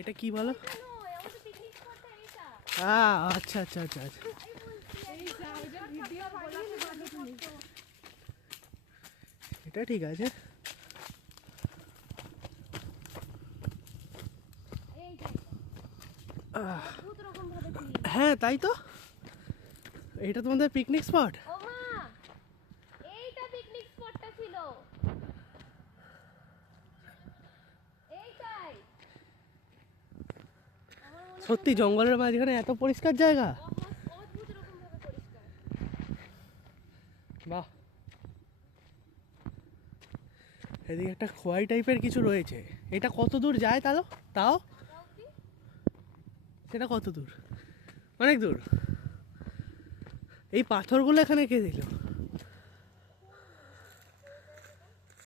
এটা কি বলো? আচ্ছা আচ্ছা আচ্ছা আচ্ছা, এটা ঠিক আছে। হ্যাঁ তাই তো, এটা তোমাদের পিকনিক স্পট। এইটা পিকনিক স্পটটা ছিল, এইটাই। সত্যি জঙ্গলের মাঝখানে এত পরিষ্কার জায়গা, অদ্ভুত রকম ভাবে পরিষ্কার। বাহ। এদিকে একটা খোয়াই টাইপের কিছু রয়েছে, এটা কত দূর যায় তাও তাও সেটা কত দূর? অনেক দূর। এই পাথরগুলো এখানে কে দিল?